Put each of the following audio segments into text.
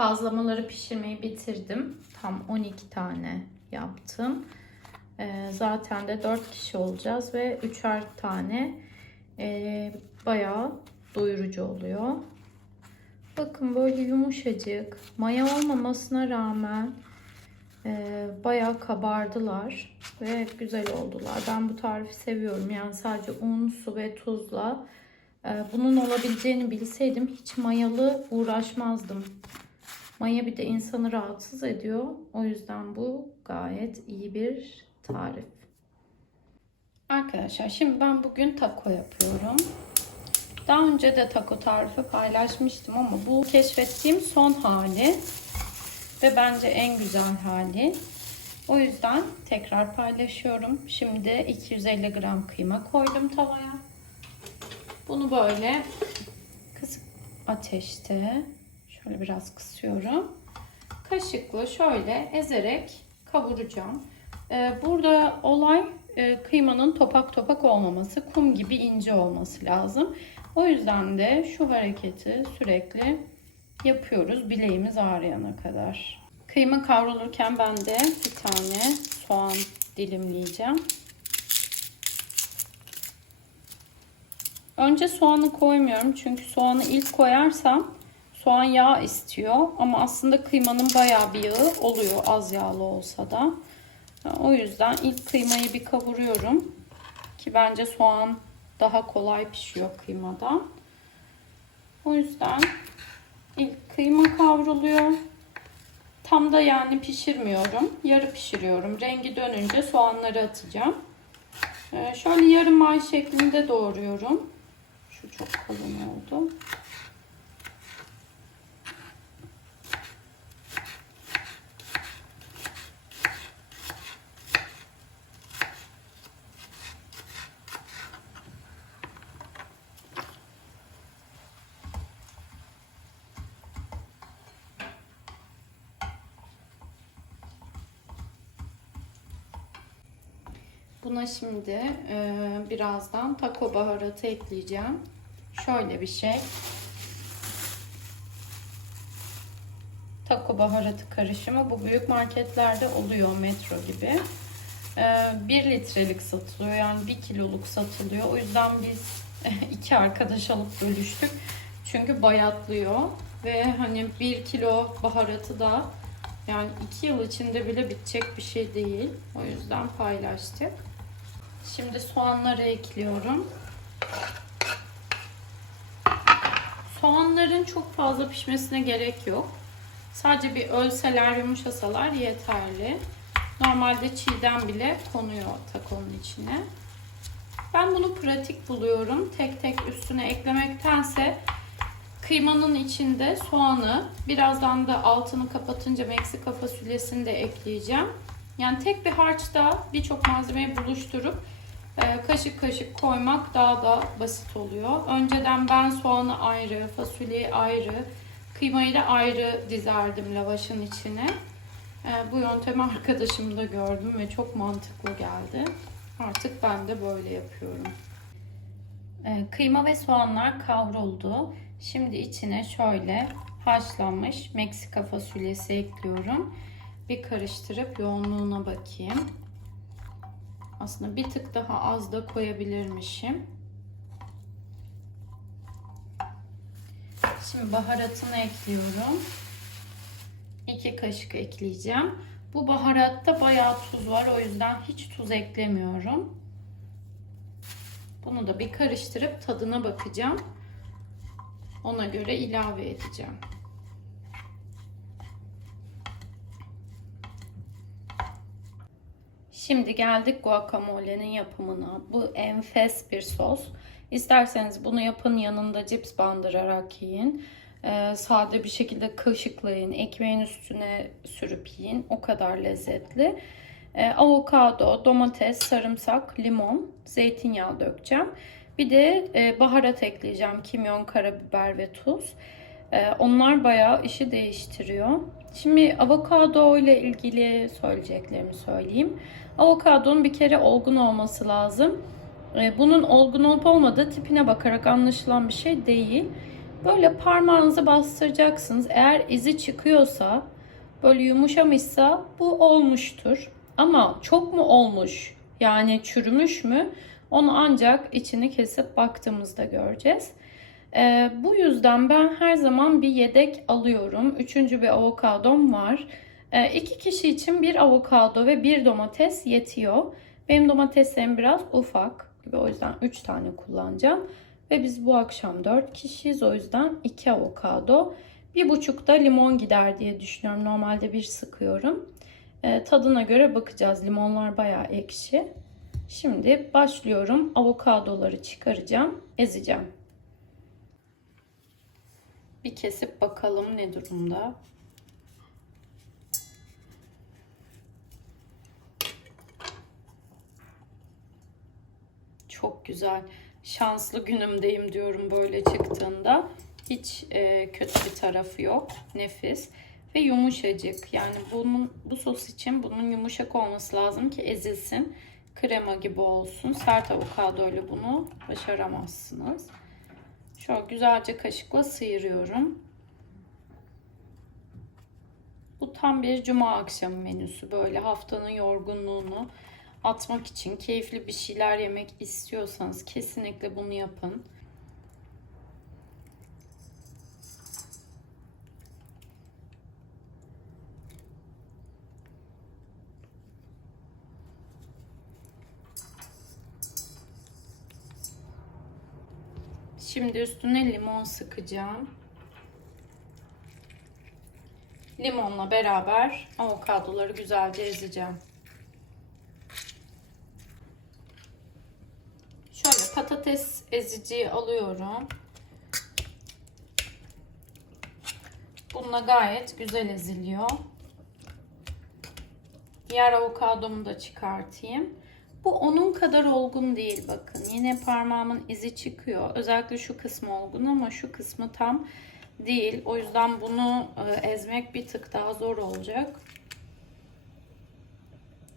Bazlamaları pişirmeyi bitirdim. Tam 12 tane yaptım. Ee, zaten de 4 kişi olacağız ve 3'er tane ee, bayağı doyurucu oluyor. Bakın böyle yumuşacık, maya olmamasına rağmen ee, bayağı kabardılar ve güzel oldular. Ben bu tarifi seviyorum. Yani sadece un, su ve tuzla ee, bunun olabileceğini bilseydim hiç mayalı uğraşmazdım. Maya bir de insanı rahatsız ediyor. O yüzden bu gayet iyi bir tarif. Arkadaşlar şimdi ben bugün taco yapıyorum. Daha önce de taco tarifi paylaşmıştım ama bu keşfettiğim son hali ve bence en güzel hali. O yüzden tekrar paylaşıyorum. Şimdi 250 gram kıyma koydum tavaya. Bunu böyle kısık ateşte şöyle biraz kısıyorum. Kaşıkla şöyle ezerek kavuracağım. Ee, burada olay e, kıymanın topak topak olmaması, kum gibi ince olması lazım. O yüzden de şu hareketi sürekli yapıyoruz bileğimiz ağrıyana kadar. Kıyma kavrulurken ben de bir tane soğan dilimleyeceğim. Önce soğanı koymuyorum çünkü soğanı ilk koyarsam soğan yağ istiyor ama aslında kıymanın bayağı bir yağı oluyor az yağlı olsa da. O yüzden ilk kıymayı bir kavuruyorum ki bence soğan daha kolay pişiyor kıymadan. O yüzden ilk kıyma kavruluyor. Tam da yani pişirmiyorum. Yarı pişiriyorum. Rengi dönünce soğanları atacağım. Ee, şöyle yarım ay şeklinde doğruyorum. Şu çok kalın oldu. Buna şimdi e, birazdan taco baharatı ekleyeceğim. Şöyle bir şey. Taco baharatı karışımı. Bu büyük marketlerde oluyor metro gibi. E, 1 litrelik satılıyor. Yani 1 kiloluk satılıyor. O yüzden biz iki arkadaş alıp bölüştük. Çünkü bayatlıyor. Ve hani 1 kilo baharatı da yani 2 yıl içinde bile bitecek bir şey değil. O yüzden paylaştık. Şimdi soğanları ekliyorum. Soğanların çok fazla pişmesine gerek yok. Sadece bir ölseler, yumuşasalar yeterli. Normalde çiğden bile konuyor takonun içine. Ben bunu pratik buluyorum. Tek tek üstüne eklemektense kıymanın içinde soğanı, birazdan da altını kapatınca Meksika fasulyesini de ekleyeceğim. Yani tek bir harçta birçok malzemeyi buluşturup kaşık kaşık koymak daha da basit oluyor. Önceden ben soğanı ayrı, fasulyeyi ayrı, kıymayı da ayrı dizerdim lavaşın içine. E, bu yöntemi arkadaşımda gördüm ve çok mantıklı geldi. Artık ben de böyle yapıyorum. E, kıyma ve soğanlar kavruldu. Şimdi içine şöyle haşlanmış Meksika fasulyesi ekliyorum. Bir karıştırıp yoğunluğuna bakayım. Aslında bir tık daha az da koyabilirmişim. Şimdi baharatını ekliyorum. 2 kaşık ekleyeceğim. Bu baharatta bayağı tuz var. O yüzden hiç tuz eklemiyorum. Bunu da bir karıştırıp tadına bakacağım. Ona göre ilave edeceğim. Şimdi geldik guacamole'nin yapımına. Bu enfes bir sos. İsterseniz bunu yapın yanında cips bandırarak yiyin. Ee, sade bir şekilde kaşıklayın. Ekmeğin üstüne sürüp yiyin. O kadar lezzetli. Ee, avokado, domates, sarımsak, limon, zeytinyağı dökeceğim. Bir de e, baharat ekleyeceğim. Kimyon, karabiber ve tuz. Ee, onlar bayağı işi değiştiriyor. Şimdi avokado ile ilgili söyleyeceklerimi söyleyeyim. Avokadonun bir kere olgun olması lazım. Ee, bunun olgun olup olmadığı tipine bakarak anlaşılan bir şey değil. Böyle parmağınızı bastıracaksınız. Eğer izi çıkıyorsa, böyle yumuşamışsa bu olmuştur. Ama çok mu olmuş? Yani çürümüş mü? Onu ancak içini kesip baktığımızda göreceğiz. Ee, bu yüzden ben her zaman bir yedek alıyorum. Üçüncü bir avokadom var. Ee, iki kişi için bir avokado ve bir domates yetiyor. Benim domateslerim biraz ufak gibi o yüzden 3 tane kullanacağım. Ve biz bu akşam 4 kişiyiz o yüzden 2 avokado. Bir buçuk da limon gider diye düşünüyorum. Normalde bir sıkıyorum. Ee, tadına göre bakacağız. Limonlar bayağı ekşi. Şimdi başlıyorum. Avokadoları çıkaracağım. Ezeceğim. Bir kesip bakalım ne durumda. Çok güzel. Şanslı günümdeyim diyorum böyle çıktığında. Hiç e, kötü bir tarafı yok. Nefis ve yumuşacık. Yani bunun bu sos için bunun yumuşak olması lazım ki ezilsin. Krema gibi olsun. Sert avokado ile bunu başaramazsınız. Şöyle güzelce kaşıkla sıyırıyorum. Bu tam bir cuma akşamı menüsü. Böyle haftanın yorgunluğunu atmak için keyifli bir şeyler yemek istiyorsanız kesinlikle bunu yapın. Şimdi üstüne limon sıkacağım. Limonla beraber avokadoları güzelce ezeceğim. Şöyle patates eziciyi alıyorum. Bununla gayet güzel eziliyor. Diğer avokadomu da çıkartayım. Bu onun kadar olgun değil bakın. Yine parmağımın izi çıkıyor. Özellikle şu kısmı olgun ama şu kısmı tam değil. O yüzden bunu e, ezmek bir tık daha zor olacak.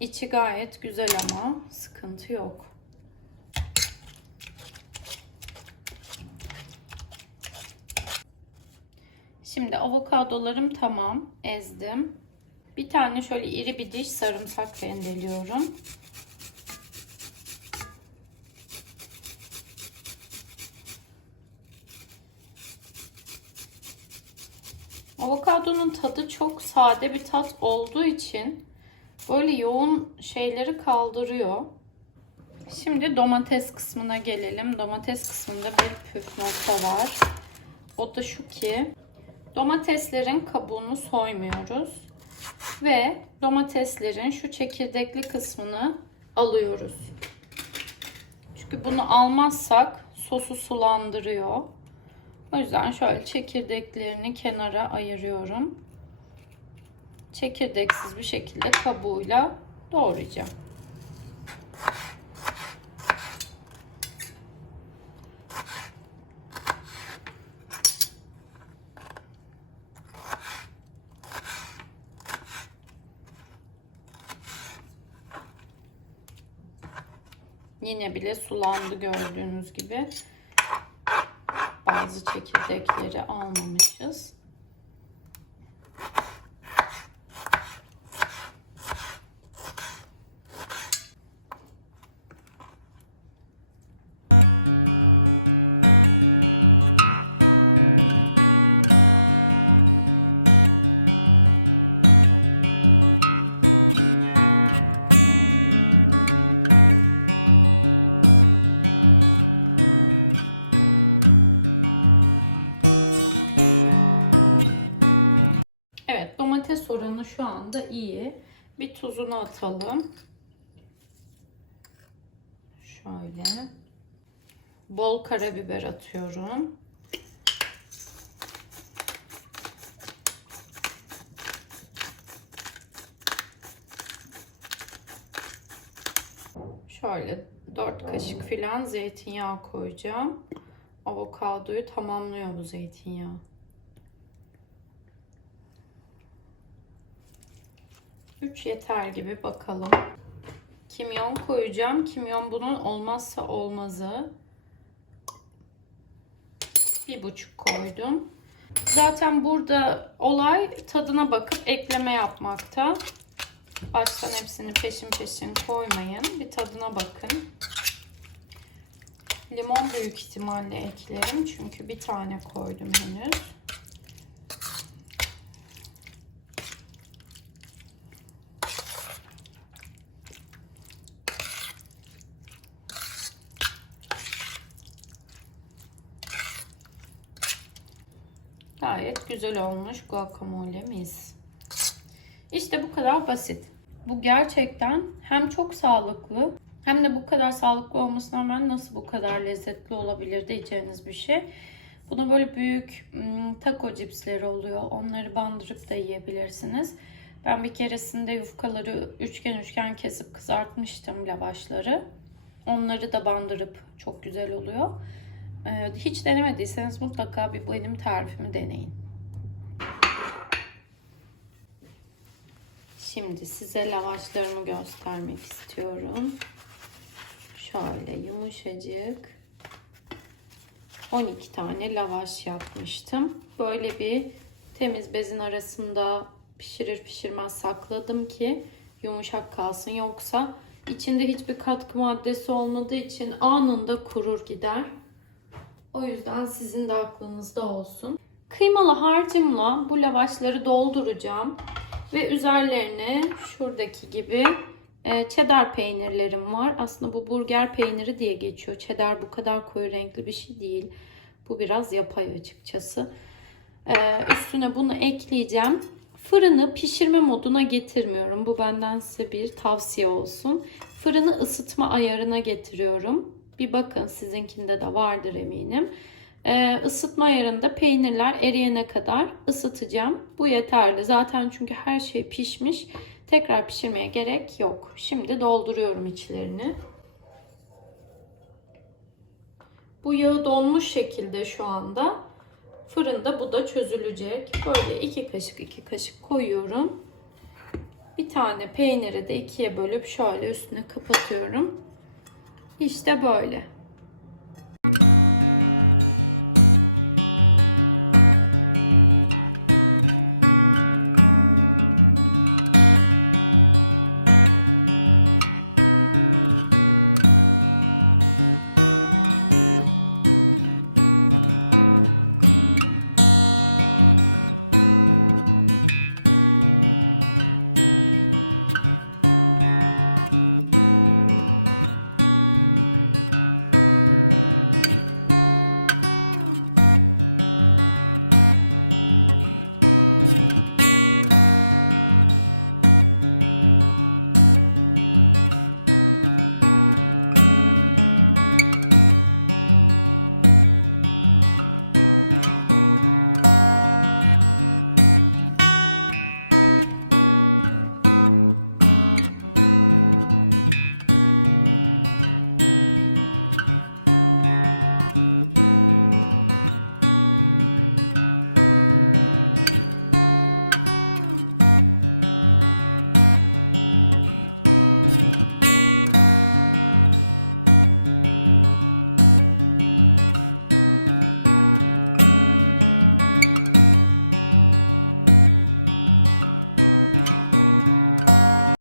İçi gayet güzel ama sıkıntı yok. Şimdi avokadolarım tamam. Ezdim. Bir tane şöyle iri bir diş sarımsak rendeliyorum. Avokadonun tadı çok sade bir tat olduğu için böyle yoğun şeyleri kaldırıyor. Şimdi domates kısmına gelelim. Domates kısmında bir püf nokta var. O da şu ki domateslerin kabuğunu soymuyoruz ve domateslerin şu çekirdekli kısmını alıyoruz. Çünkü bunu almazsak sosu sulandırıyor. O yüzden şöyle çekirdeklerini kenara ayırıyorum. Çekirdeksiz bir şekilde kabuğuyla doğrayacağım. Yine bile sulandı gördüğünüz gibi bazı çekirdekleri almamışız. Domates oranı şu anda iyi. Bir tuzunu atalım. Şöyle. Bol karabiber atıyorum. Şöyle 4 kaşık filan zeytinyağı koyacağım. Avokadoyu tamamlıyor bu zeytinyağı. 3 yeter gibi bakalım. Kimyon koyacağım. Kimyon bunun olmazsa olmazı. Bir buçuk koydum. Zaten burada olay tadına bakıp ekleme yapmakta. Baştan hepsini peşin peşin koymayın. Bir tadına bakın. Limon büyük ihtimalle eklerim. Çünkü bir tane koydum henüz. Gayet güzel olmuş guacamole'miz. İşte bu kadar basit. Bu gerçekten hem çok sağlıklı hem de bu kadar sağlıklı olmasına rağmen nasıl bu kadar lezzetli olabilir diyeceğiniz bir şey. Buna böyle büyük ım, taco cipsleri oluyor. Onları bandırıp da yiyebilirsiniz. Ben bir keresinde yufkaları üçgen üçgen kesip kızartmıştım lavaşları. Onları da bandırıp çok güzel oluyor. Ee, hiç denemediyseniz mutlaka bir benim tarifimi deneyin. Şimdi size lavaşlarımı göstermek istiyorum. Şöyle yumuşacık 12 tane lavaş yapmıştım. Böyle bir temiz bezin arasında pişirir pişirmez sakladım ki yumuşak kalsın. Yoksa içinde hiçbir katkı maddesi olmadığı için anında kurur gider. O yüzden sizin de aklınızda olsun. Kıymalı harcımla bu lavaşları dolduracağım. Ve üzerlerine şuradaki gibi e, cheddar peynirlerim var. Aslında bu burger peyniri diye geçiyor. Cheddar bu kadar koyu renkli bir şey değil. Bu biraz yapay açıkçası. E, üstüne bunu ekleyeceğim. Fırını pişirme moduna getirmiyorum. Bu benden size bir tavsiye olsun. Fırını ısıtma ayarına getiriyorum. Bir bakın sizinkinde de vardır eminim. Ee, ısıtma ayarında peynirler eriyene kadar ısıtacağım. Bu yeterli. Zaten çünkü her şey pişmiş. Tekrar pişirmeye gerek yok. Şimdi dolduruyorum içlerini. Bu yağı donmuş şekilde şu anda. Fırında bu da çözülecek. Böyle iki kaşık iki kaşık koyuyorum. Bir tane peyniri de ikiye bölüp şöyle üstüne kapatıyorum. İşte böyle.